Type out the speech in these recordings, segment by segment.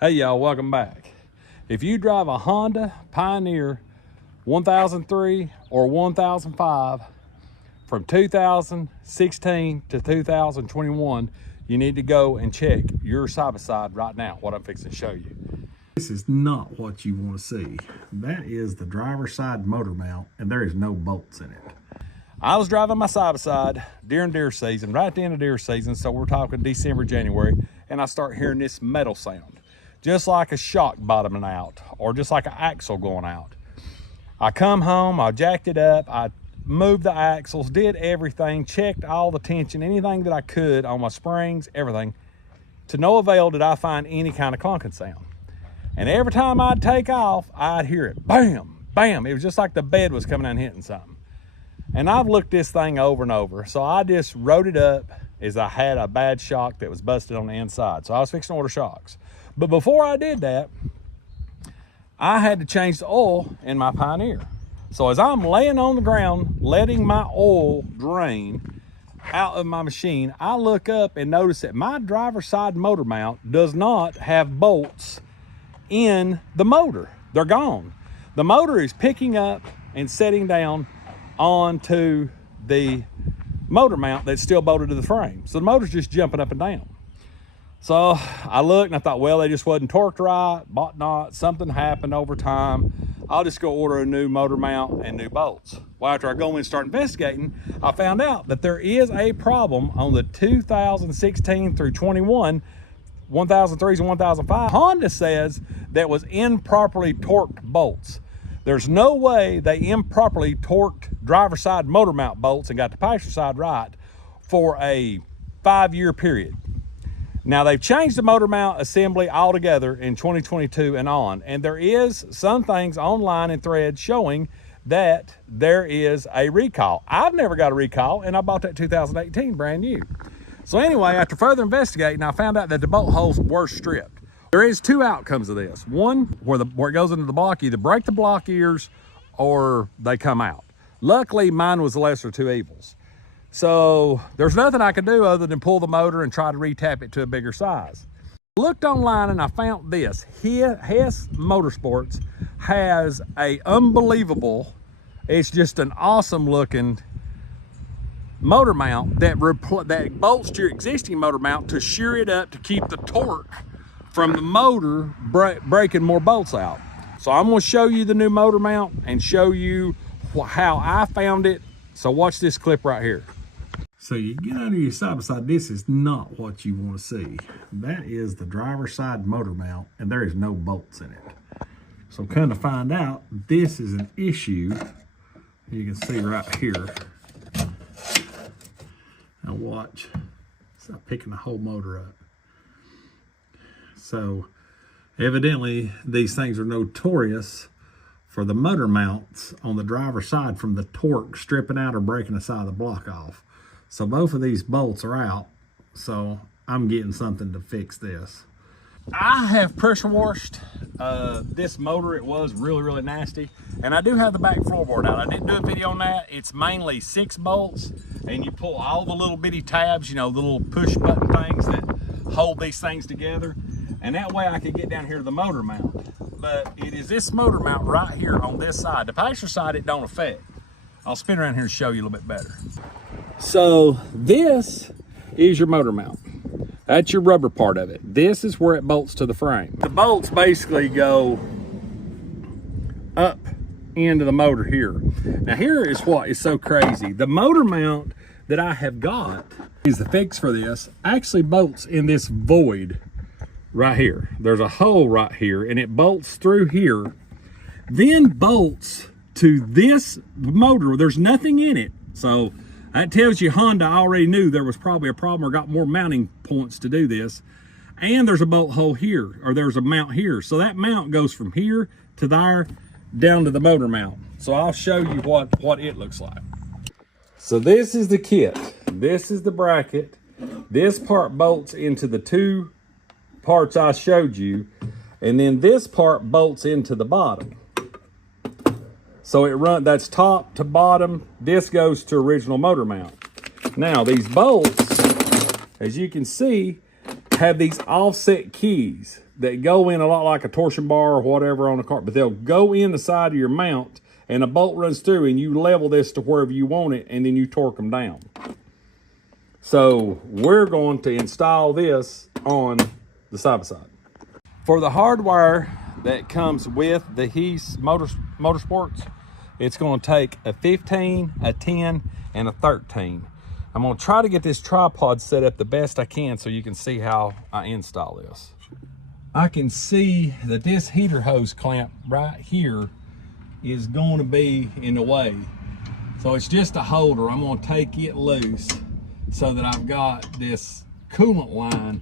Hey y'all, welcome back. If you drive a Honda Pioneer 1003 or 1005 from 2016 to 2021, you need to go and check your side-by-side right now, what I'm fixing to show you. This is not what you want to see. That is the driver's side motor mount, and there is no bolts in it. I was driving my side-by-side during deer season, right at the end of deer season, so we're talking December, January, and I start hearing this metal sound. Just like a shock bottoming out, or just like an axle going out. I come home, I jacked it up, I moved the axles, did everything, checked all the tension, anything that I could on my springs, everything. To no avail did I find any kind of clunking sound. And every time I'd take off, I'd hear it, bam, bam. It was just like the bed was coming and hitting something. And I've looked this thing over and over, so I just wrote it up as I had a bad shock that was busted on the inside. So I was fixing to order shocks. But before I did that, I had to change the oil in my Pioneer. So as I'm laying on the ground, letting my oil drain out of my machine, I look up and notice that my driver's side motor mount does not have bolts in the motor. They're gone. The motor is picking up and setting down onto the motor mount that's still bolted to the frame. So the motor's just jumping up and down. So I looked and I thought, well, they just wasn't torqued right, bought not, something happened over time. I'll just go order a new motor mount and new bolts. Well, after I go in and start investigating, I found out that there is a problem on the 2016 through 21 1003s and 1005. Honda says that was improperly torqued bolts. There's no way they improperly torqued driver's side motor mount bolts and got the passenger side right for a 5-year period. Now they've changed the motor mount assembly altogether in 2022 and on, and there is some things online and threads showing that there is a recall. I've never got a recall, and I bought that 2018 brand new. So anyway, after further investigating, I found out that the bolt holes were stripped. There is 2 outcomes of this. One, where it goes into the block, either break the block ears or they come out. Luckily, mine was the lesser of 2 evils. So there's nothing I could do other than pull the motor and try to retap it to a bigger size. I looked online and I found this. Hess Motorsports has a unbelievable, it's just an awesome looking motor mount that bolts to your existing motor mount to shear it up to keep the torque from the motor breaking more bolts out. So I'm going to show you the new motor mount and show you how I found it. So watch this clip right here. So you get under your side-by-side, this is not what you want to see. That is the driver's side motor mount, and there is no bolts in it. So kind of find out, this is an issue. You can see right here. Now watch, it's not picking the whole motor up. So evidently these things are notorious for the motor mounts on the driver's side from the torque stripping out or breaking the side of the block off. So both of these bolts are out, so I'm getting something to fix this. I have pressure washed this motor. It was really, really nasty. And I do have the back floorboard out. I didn't do a video on that. It's mainly 6 bolts, and you pull all the little bitty tabs, you know, the little push button things that hold these things together. And that way I could get down here to the motor mount. But it is this motor mount right here on this side. The passenger side, it don't affect. I'll spin around here and show you a little bit better. So this is your motor mount. That's your rubber part of it. This is where it bolts to the frame. The bolts basically go up into the motor here. Now here is what is so crazy. The motor mount that I have got is the fix for this actually bolts in this void right here. There's a hole right here and it bolts through here, then bolts to this motor. There's nothing in it. So that tells you Honda already knew there was probably a problem or got more mounting points to do this. And there's a bolt hole here, or there's a mount here. So that mount goes from here to there down to the motor mount. So I'll show you what it looks like. So this is the kit. This is the bracket. This part bolts into the 2 parts I showed you, and then this part bolts into the bottom. So that's top to bottom. This goes to original motor mount. Now these bolts, as you can see, have these offset keys. that go in a lot like a torsion bar or whatever on a car, but they'll go in the side of your mount and a bolt runs through and you level this to wherever you want it and then you torque them down. So we're going to install this on the side-by-side. For the hardware that comes with the Hess Motorsports, it's going to take a 15, a 10, and a 13. I'm going to try to get this tripod set up the best I can so you can see how I install this. I can see that this heater hose clamp right here is going to be in the way. So it's just a holder. I'm going to take it loose so that I've got this coolant line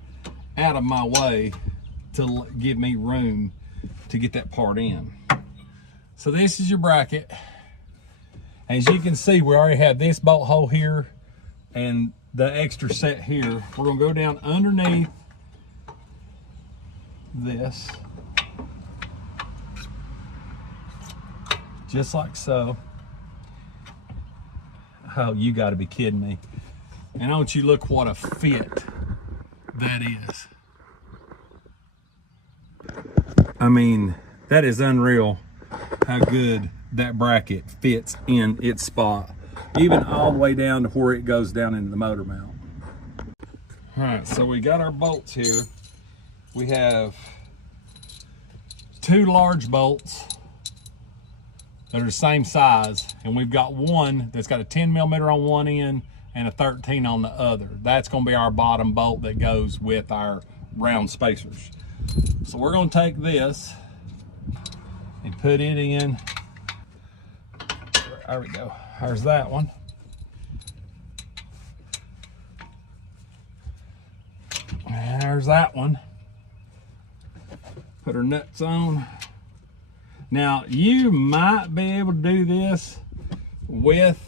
out of my way to give me room to get that part in. So this is your bracket. As you can see, we already have this bolt hole here and the extra set here. We're gonna go down underneath this, just like so. Oh, you gotta be kidding me. And don't you look what a fit that is. I mean, that is unreal how good that bracket fits in its spot, even all the way down to where it goes down into the motor mount. All right, so we got our bolts here. We have 2 large bolts that are the same size, and we've got one that's got a 10 millimeter on one end and a 13 on the other. That's gonna be our bottom bolt that goes with our round spacers. So we're gonna take this and put it in. There we go. There's that one. And there's that one. Put our nuts on. Now, you might be able to do this with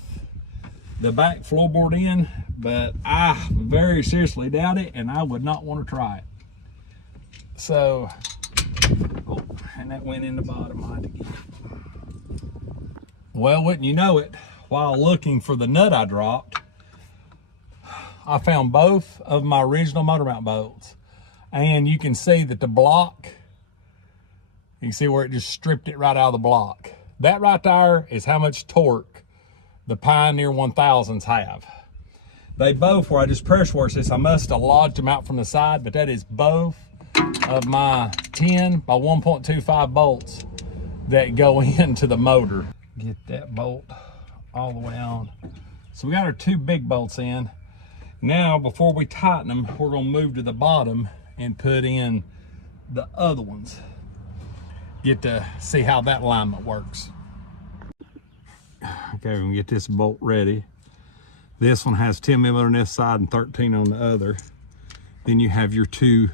the back floorboard in, but I very seriously doubt it, and I would not want to try it. So, oh, and that went in the bottom. I had to get it. Well, wouldn't you know it, while looking for the nut I dropped, I found both of my original motor mount bolts. And you can see that the block, you can see where it just stripped it right out of the block. That right there is how much torque the Pioneer 1000s have. They both, where I just pressure washed this, I must have lodged them out from the side, but that is both of my 10 by 1.25 bolts that go into the motor. Get that bolt all the way on. So we got our 2 big bolts in. Now, before we tighten them, we're gonna move to the bottom and put in the other ones. Get to see how that alignment works. Okay, we're gonna get this bolt ready. This one has 10 millimeter on this side and 13 on the other. Then you have your 2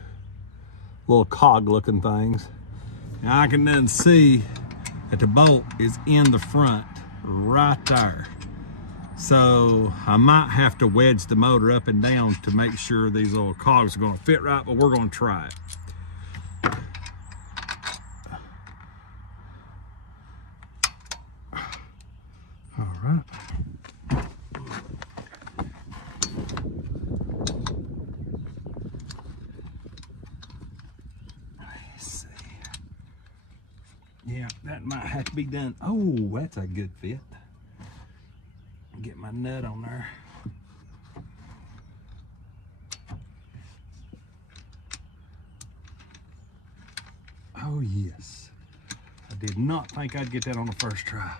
little cog looking things. Now I can then see that the bolt is in the front right there. So I might have to wedge the motor up and down to make sure these little cogs are gonna fit right, but we're gonna try it. All right. Let's see. Yeah, that might have to be done. Oh, that's a good fit. Get my nut on there. Oh yes. I did not think I'd get that on the first try.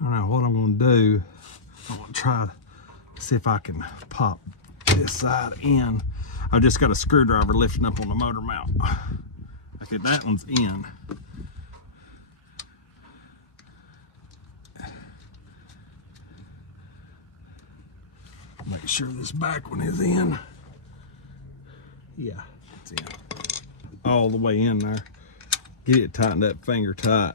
I don't know what I'm going to do. I'm going to try to see if I can pop this side in. I've just got a screwdriver lifting up on the motor mount. Okay, that one's in. Make sure this back one is in. Yeah, it's in. All the way in there. Get it tightened up finger tight.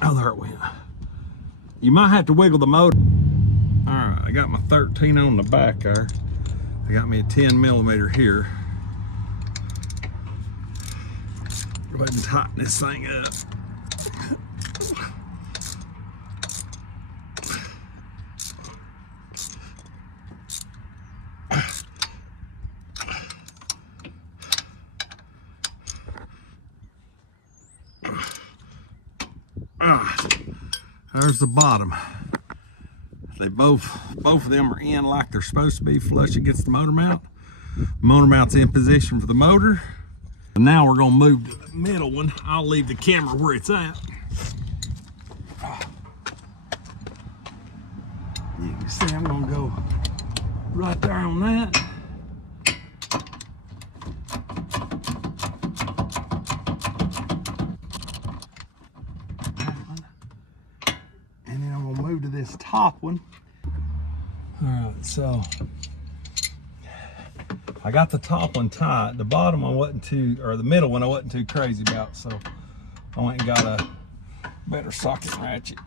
Oh, there it went. You might have to wiggle the motor. All right, I got my 13 on the back there. I got me a 10 millimeter here. Go ahead and tighten this thing up. There's the bottom. They both of them are in like they're supposed to be, flush against the motor mount. Motor mount's in position for the motor. Now we're gonna move to the middle one. I'll leave the camera where it's at. You can see I'm gonna go right there on that. And then I'm gonna move to this top one. All right, so I got the top one tight. The bottom I wasn't too, or the middle one I wasn't too crazy about, so I went and got a better socket ratchet.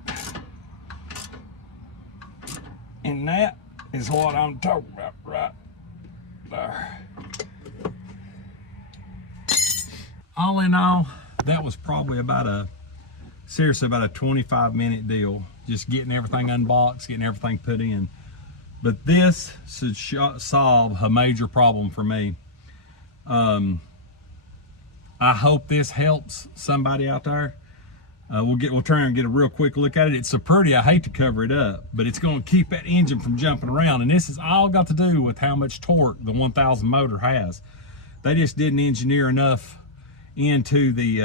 And that is what I'm talking about right there. All in all, that was probably seriously about a 25-minute deal. Just getting everything unboxed, getting everything put in. But this should solve a major problem for me. I hope this helps somebody out there. We'll try and get a real quick look at it. It's so pretty, I hate to cover it up, but it's going to keep that engine from jumping around. And this is all got to do with how much torque the 1000 motor has. They just didn't engineer enough into the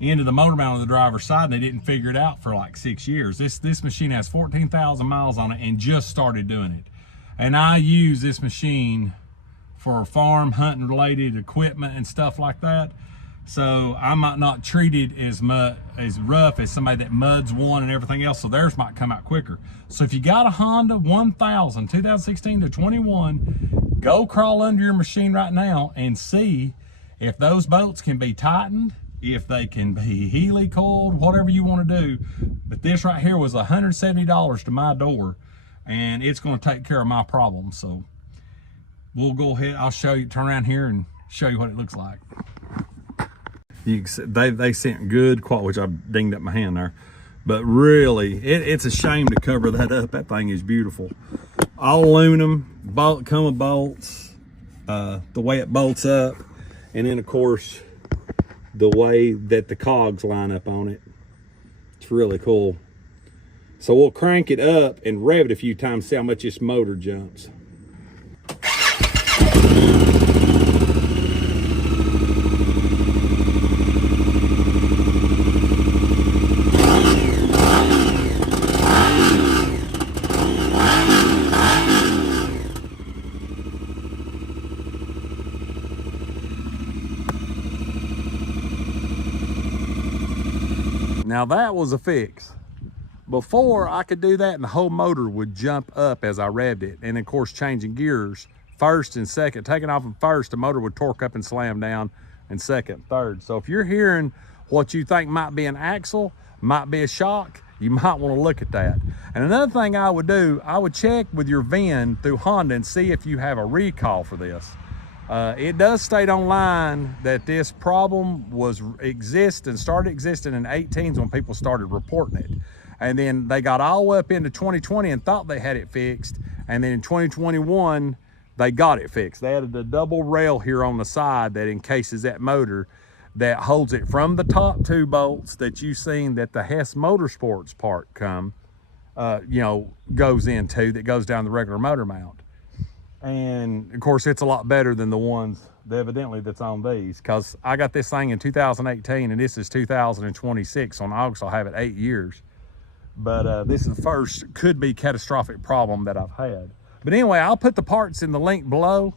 motor mount on the driver's side, and they didn't figure it out for like 6 years. This machine has 14,000 miles on it and just started doing it. And I use this machine for farm hunting related equipment and stuff like that. So I might not treat it as rough as somebody that muds one and everything else, so theirs might come out quicker. So if you got a Honda 1000, 2016 to 21, go crawl under your machine right now and see if those bolts can be tightened, if they can be helicoiled, whatever you want to do. But this right here was $170 to my door, and it's going to take care of my problem. So we'll go ahead, I'll show you, turn around here and show you what it looks like. You can see, they sent good quality, which I dinged up my hand there, but really it's a shame to cover that up. That thing is beautiful. All aluminum, come with bolts, the way it bolts up, and then of course the way that the cogs line up on it. It's really cool. So we'll crank it up and rev it a few times, see how much this motor jumps. Now that was a fix. Before, I could do that and the whole motor would jump up as I revved it. And of course, changing gears, first and second, taking off in first, the motor would torque up and slam down, and second, third. So if you're hearing what you think might be an axle, might be a shock, you might want to look at that. And another thing I would do, I would check with your VIN through Honda and see if you have a recall for this. It does state online that this problem started existing in 18s when people started reporting it. And then they got all up into 2020 and thought they had it fixed. And then in 2021, they got it fixed. They added a double rail here on the side that encases that motor, that holds it from the top two bolts that you've seen that the Hess MOTORSPORTS part goes into, that goes down the regular motor mount. And of course, it's a lot better than the ones evidently that's on these, because I got this thing in 2018 and this is 2026. So in August, I'll have it 8 years. But this is the first could be catastrophic problem that I've had. But anyway, I'll put the parts in the link below.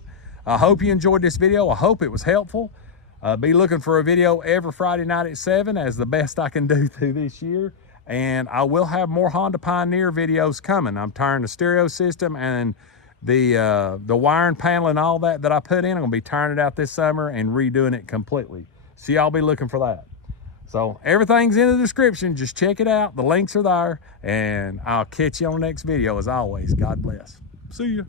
I hope you enjoyed this video. I hope it was helpful. Be looking for a video every Friday night at 7 as the best I can do through this year. And I will have more Honda Pioneer videos coming. I'm tearing the stereo system and the wiring panel and all that I put in. I'm gonna be tearing it out this summer and redoing it completely. So y'all be looking for that. So everything's in the description. Just check it out. The links are there, and I'll catch you on the next video. As always, God bless. See ya.